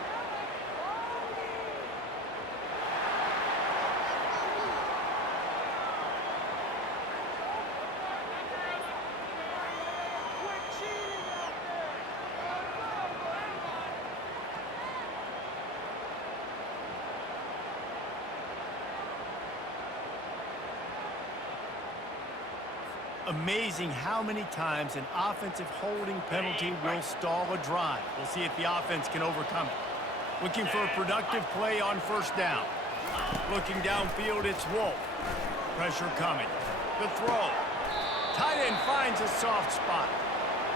Amazing how many times an offensive holding penalty will stall a drive. We'll see if the offense can overcome it. Looking for a productive play on first down. Looking downfield, it's Wolf. Pressure coming. The throw. Tight end finds a soft spot.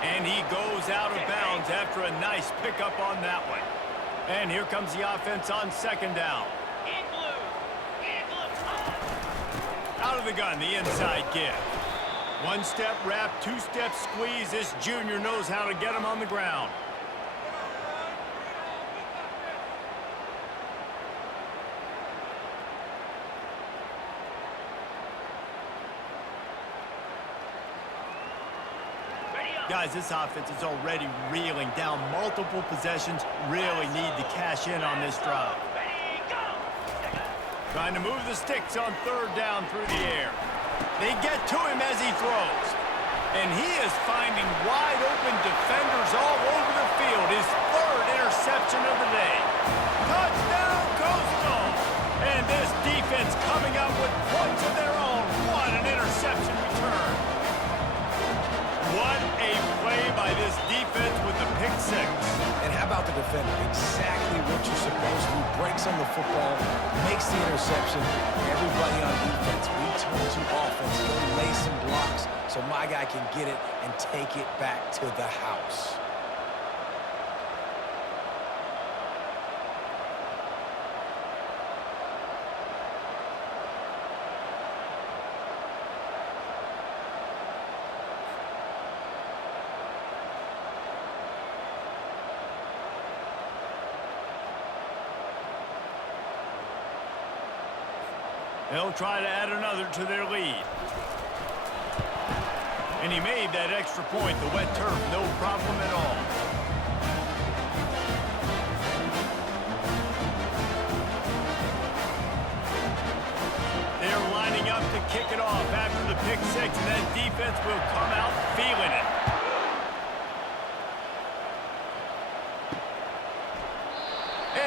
And he goes out of bounds after a nice pickup on that one. And here comes the offense on second down. Out of the gun, the inside give. 1-step wrap, 2-step squeeze. This junior knows how to get him on the ground. Guys, this offense is already reeling down multiple possessions. Really need to cash in on this drive. Trying to move the sticks on third down through the air. They get to him as he throws. And he is finding wide open defenders all over the field. His 3rd interception of the day. Touchdown, Coastal! And this defense coming up with points of their own. What an interception return. What a play by this defense with the pick 6. And how about the defender? Exactly what you're supposed to do. Breaks on the football, makes the interception. Everybody on defense, we turn to offense. Go lay some blocks so my guy can get it and take it back to the house. They'll try to add another to their lead. And he made that extra point. The wet turf, no problem at all. They're lining up to kick it off after the pick six, and that defense will come out feeling it.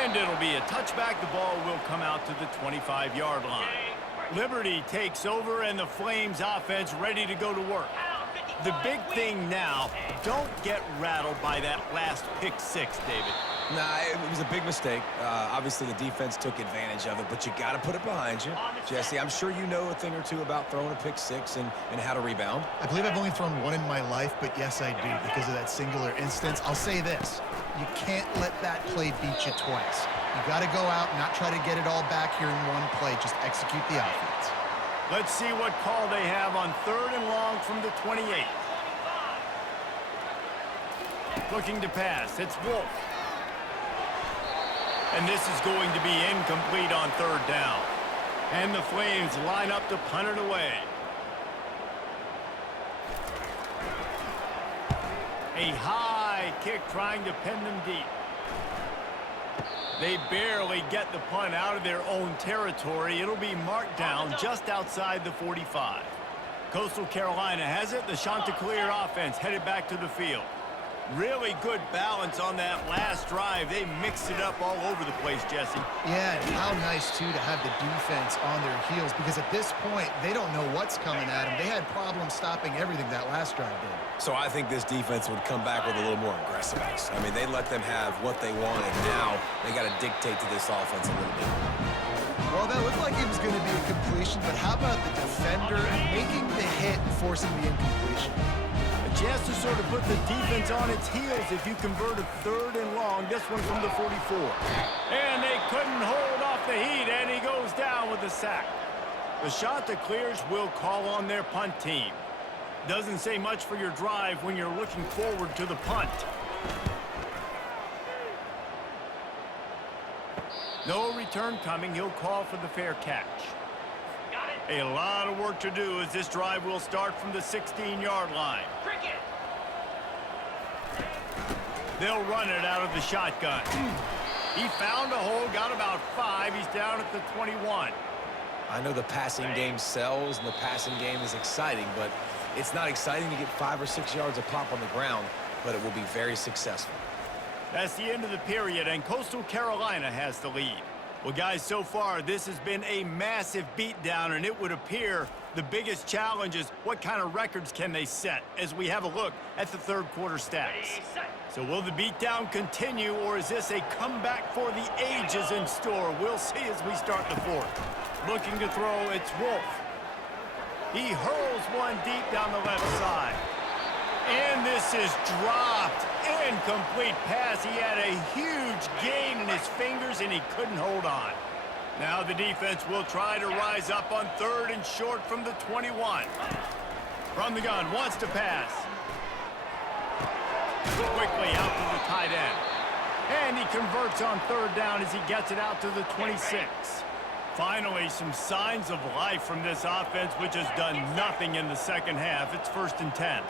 And it'll be a touchback. The ball will come out to the 25-yard line. Liberty takes over, and the Flames offense ready to go to work. The big thing now, don't get rattled by that last pick six, David. Nah, it was a big mistake. Obviously, the defense took advantage of it, but you got to put it behind you. Jesse, I'm sure you know a thing or two about throwing a pick six and how to rebound. I believe I've only thrown one in my life, but yes, I do, because of that singular instance. I'll say this. You can't let that play beat you twice. You got to go out and not try to get it all back here in one play. Just execute the offense. Let's see what call they have on 3rd and long from the 28. Looking to pass. It's Wolf. And this is going to be incomplete on 3rd down. And the Flames line up to punt it away. A high kick trying to pin them deep. They barely get the punt out of their own territory. It'll be marked down just outside the 45. Coastal Carolina has it. The Chanticleer offense headed back to the field. Really good balance on that last drive. They mixed it up all over the place, Jesse. Yeah, and how nice, too, to have the defense on their heels, because at this point, they don't know what's coming at them. They had problems stopping everything that last drive did. So I think this defense would come back with a little more aggressiveness. I mean, they let them have what they wanted. Now they got to dictate to this offense a little bit. Well, that looked like it was going to be a completion, but how about the defender making the hit and forcing the incompletion? A chance to sort of put the defense on its heels if you convert a 3rd and long. This one from the 44. And they couldn't hold off the heat, and he goes down with a sack. The Chanticleers will call on their punt team. Doesn't say much for your drive when you're looking forward to the punt. No return coming. He'll call for the fair catch. A lot of work to do as this drive will start from the 16-yard line. They'll run it out of the shotgun. He found a hole, got about 5. He's down at the 21. I know the passing game sells and the passing game is exciting, but it's not exciting to get 5 or 6 yards a pop on the ground, but it will be very successful. That's the end of the period, and Coastal Carolina has the lead. Well, guys, so far, this has been a massive beatdown, and it would appear the biggest challenge is what kind of records can they set as we have a look at the 3rd quarter stats. So will the beatdown continue, or is this a comeback for the ages in store? We'll see as we start the 4th. Looking to throw, it's Wolf. He hurls one deep down the left side. And this is dropped. Incomplete pass. He had a huge gain in his fingers, and he couldn't hold on. Now the defense will try to rise up on 3rd and short from the 21. From the gun, wants to pass. Quickly out to the tight end. And he converts on 3rd down as he gets it out to the 26. Finally, some signs of life from this offense, which has done nothing in the second half. It's 1st and 10.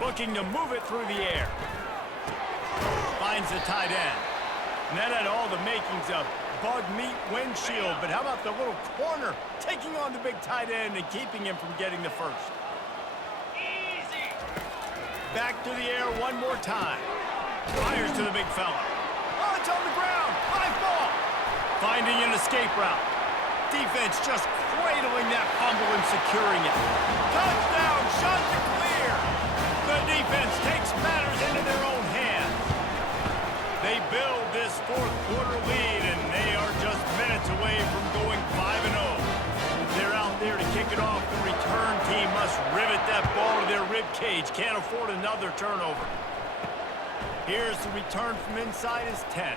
Looking to move it through the air. Finds the tight end. And that had all the makings of bug meat windshield. But how about the little corner taking on the big tight end and keeping him from getting the first? Easy. Back to the air one more time. Fires to the big fella. Oh, it's on the ground. High ball. Finding an escape route. Defense just cradling that fumble and securing it. Touchdown, Chanticleer. The defense takes matters into their own hands. They build this 4th quarter lead, and they are just minutes away from going 5-0. They're out there to kick it off. The return team must rivet that ball to their rib cage. Can't afford another turnover. Here's the return from inside his 10.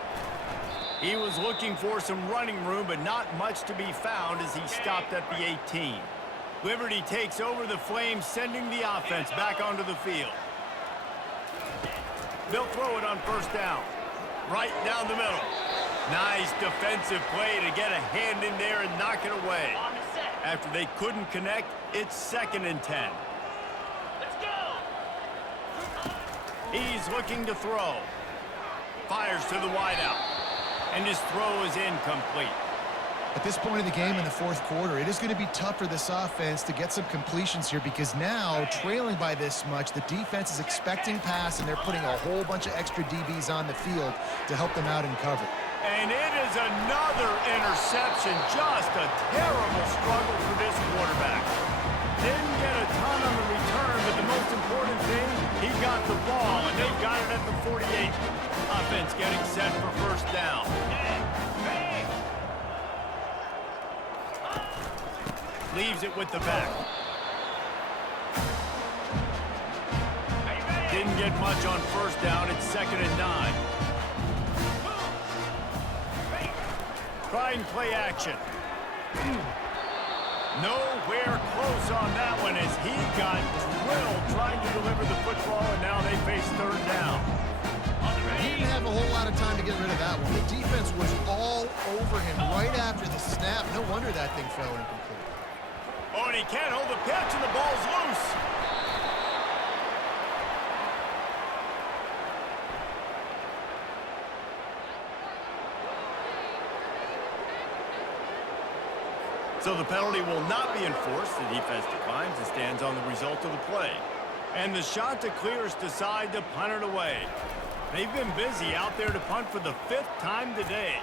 He was looking for some running room, but not much to be found as he stopped at the 18. Liberty takes over the Flames, sending the offense back onto the field. They'll throw it on 1st down. Right down the middle. Nice defensive play to get a hand in there and knock it away. After they couldn't connect, it's 2nd and 10. Let's go. He's looking to throw. Fires to the wideout. And his throw is incomplete. At this point of the game in the 4th quarter, it is going to be tough for this offense to get some completions here because now, trailing by this much, the defense is expecting pass, and they're putting a whole bunch of extra DBs on the field to help them out in cover. And it is another interception. Just a terrible struggle for this quarterback. Didn't get a ton on the return, but the most important thing, he got the ball, and they've got it at the 48. Offense getting set for 1st down. Leaves it with the back. Didn't get much on 1st down. It's 2nd and 9. Try and play action. Nowhere close on that one as he got drilled trying to deliver the football, and now they face 3rd down. He didn't have a whole lot of time to get rid of that one. The defense was all over him right after the snap. No wonder that thing fell incomplete. Oh, and he can't hold the pitch, and the ball's loose. So the penalty will not be enforced. The defense declines and stands on the result of the play. And the Chanticleers decide to punt it away. They've been busy out there to punt for the 5th time today.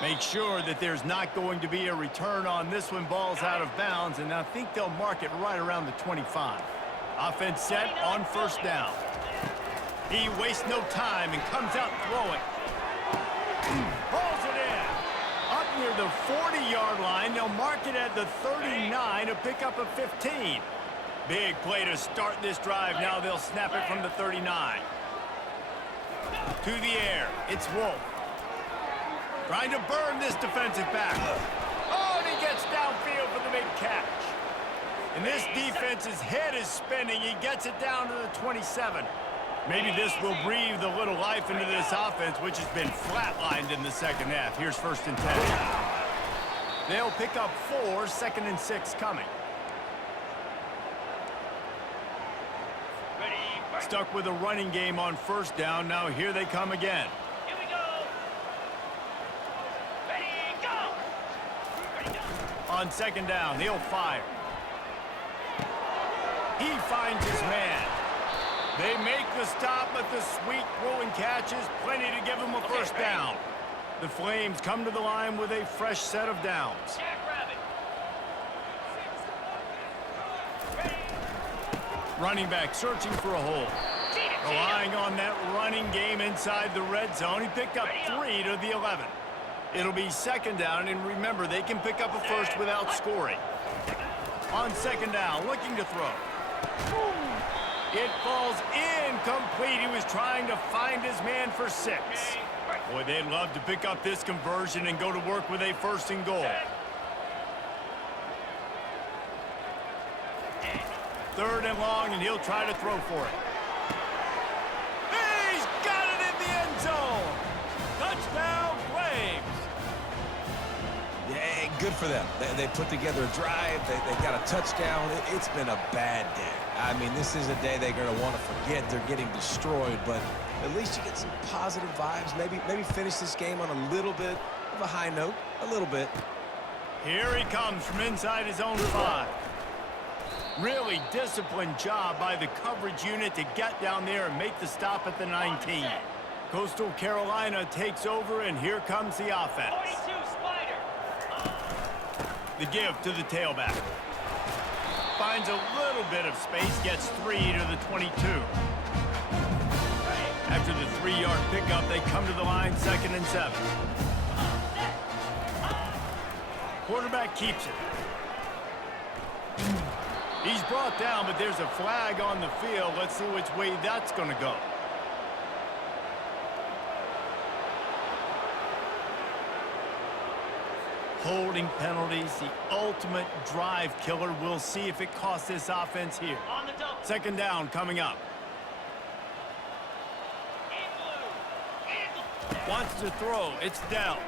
Make sure that there's not going to be a return on this one. Ball's out of bounds, and I think they'll mark it right around the 25. Offense set on 1st down. He wastes no time and comes out throwing. Pulls it in. Up near the 40-yard line, they'll mark it at the 39 to pick up a 15. Big play to start this drive. Now they'll snap it from the 39. To the air, it's Wolf. Trying to burn this defensive back. Oh, and he gets downfield for the big catch. And this defense's head is spinning. He gets it down to the 27. Maybe this will breathe a little life into this offense, which has been flatlined in the 2nd half. Here's 1st and 10. They'll pick up 4, 2nd and 6 coming. Stuck with a running game on 1st down. Now here they come again. Here we go. Ready, go. Ready, go. On 2nd down, he'll fire. He finds his man. They make the stop, but the sweet throwing catch is plenty to give him a 1st down. The Flames come to the line with a fresh set of downs. Running back searching for a hole. Relying on that running game inside the red zone. He picked up 3 to the 11. It'll be 2nd down, and remember, they can pick up a 1st without scoring. On 2nd down, looking to throw. It falls incomplete. He was trying to find his man for 6. Boy, they'd love to pick up this conversion and go to work with a 1st and goal. 3rd and long, and he'll try to throw for it. He's got it in the end zone. Touchdown, Flames. Yeah, good for them. They put together a drive. They got a touchdown. It's been a bad day. I mean, this is a day they're going to want to forget. They're getting destroyed, but at least you get some positive vibes. Maybe finish this game on a little bit of a high note. A little bit. Here he comes from inside his own 5. Really disciplined job by the coverage unit to get down there and make the stop at the 19. Coastal Carolina takes over, and here comes the offense. 42 Spider. The give to the tailback. Finds a little bit of space, gets 3 to the 22. After the 3-yard pickup, they come to the line, 2nd and 7. Quarterback keeps it. He's brought down, but there's a flag on the field. Let's see which way that's going to go. Holding penalties, the ultimate drive killer. We'll see if it costs this offense here. On the double. 2nd down coming up. In blue. Wants to throw. It's Dell.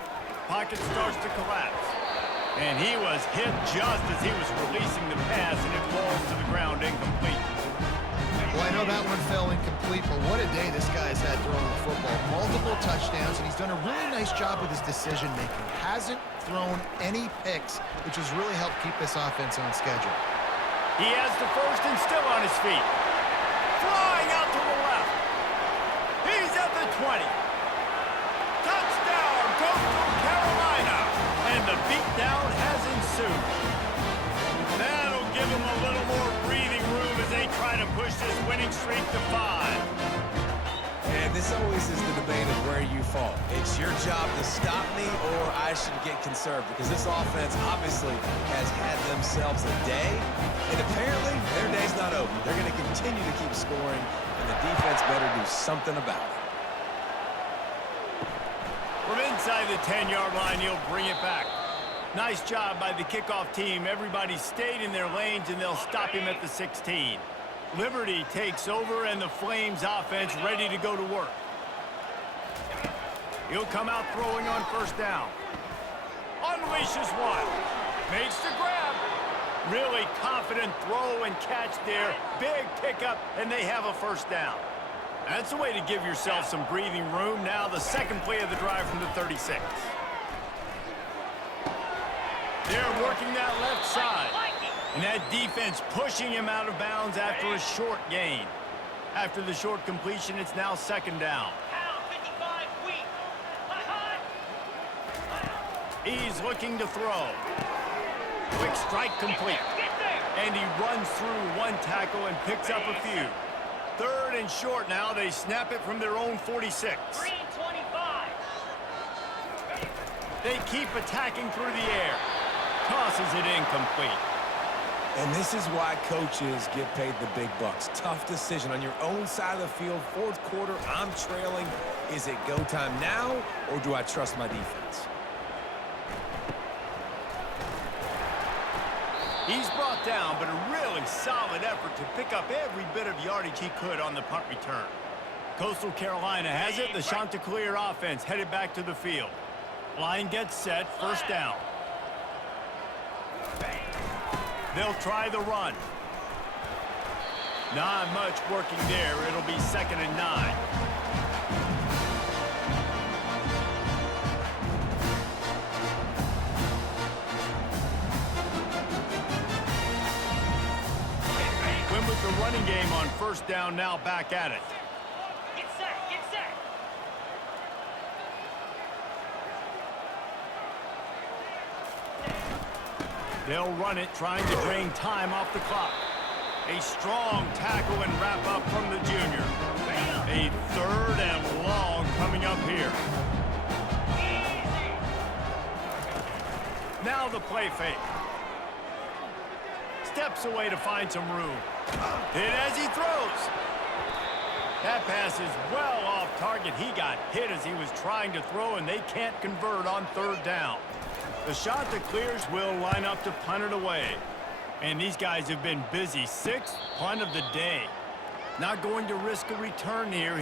Pocket starts to collapse. And he was hit just as he was releasing the pass, and it falls to the ground incomplete. Well, I know that one fell incomplete, but what a day this guy's had throwing the football. Multiple touchdowns, and he's done a really nice job with his decision-making. Hasn't thrown any picks, which has really helped keep this offense on schedule. He has the first and still on his feet. Flying out to the left. He's at the 20. Touchdown, Coastal Carolina. And the beatdown has ensued. That'll give him a little more breathing room as they try to push this winning streak to 5. And this always is the debate of where you fall. It's your job to stop me, or I should get conserved, because this offense obviously has had themselves a day, and apparently their day's not over. They're going to continue to keep scoring, and the defense better do something about it. From inside the 10-yard line, he'll bring it back. Nice job by the kickoff team. Everybody stayed in their lanes, and they'll stop him at the 16. Liberty takes over, and the Flames offense ready to go to work. He'll come out throwing on first down. Unleashes one. Makes the grab. Really confident throw and catch there. Big pickup, and they have a first down. That's a way to give yourself some breathing room. Now the second play of the drive from the 36. They're working that left side. And that defense pushing him out of bounds after a short gain. After the short completion, it's now second down. He's looking to throw. Quick strike complete. And he runs through one tackle and picks up a few. Third and short now. They snap it from their own 46. They keep attacking through the air. Tosses it incomplete. And this is why coaches get paid the big bucks. Tough decision on your own side of the field. Fourth quarter, I'm trailing. Is it go time now, or do I trust my defense? He's brought down, but a really solid effort to pick up every bit of yardage he could on the punt return. Coastal Carolina has it. The Chanticleer offense headed back to the field. Line gets set, first down. They'll try the run. Not much working there. It'll be 2nd and 9. Win with the running game on first down, now back at it. Get set, get set. They'll run it, trying to drain time off the clock. A strong tackle and wrap up from the junior. A third and long coming up here. Now the play fake. Steps away to find some room. Hit as he throws. That pass is well off target. He got hit as he was trying to throw, and they can't convert on third down. The Chanticleers will line up to punt it away. And these guys have been busy. 6th punt of the day. Not going to risk a return here.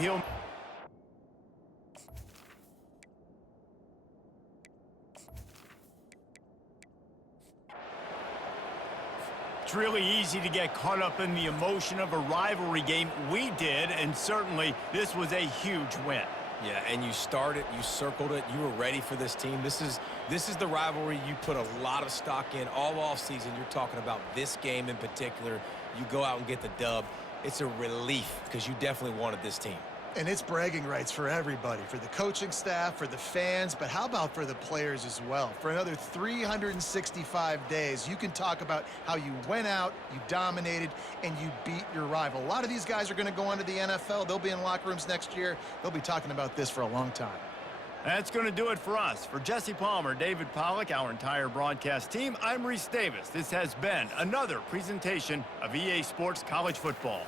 It's really easy to get caught up in the emotion of a rivalry game. We did, and certainly this was a huge win. Yeah, and you started, you circled it, you were ready for this team. This is the rivalry you put a lot of stock in all offseason. You're talking about this game in particular. You go out and get the dub. It's a relief because you definitely wanted this team. And it's bragging rights for everybody, for the coaching staff, for the fans, but how about for the players as well? For another 365 days, you can talk about how you went out, you dominated, and you beat your rival. A lot of these guys are going to go on to the NFL. They'll be in locker rooms next year. They'll be talking about this for a long time. That's going to do it for us. For Jesse Palmer, David Pollack, our entire broadcast team, I'm Reese Davis. This has been another presentation of EA Sports College Football.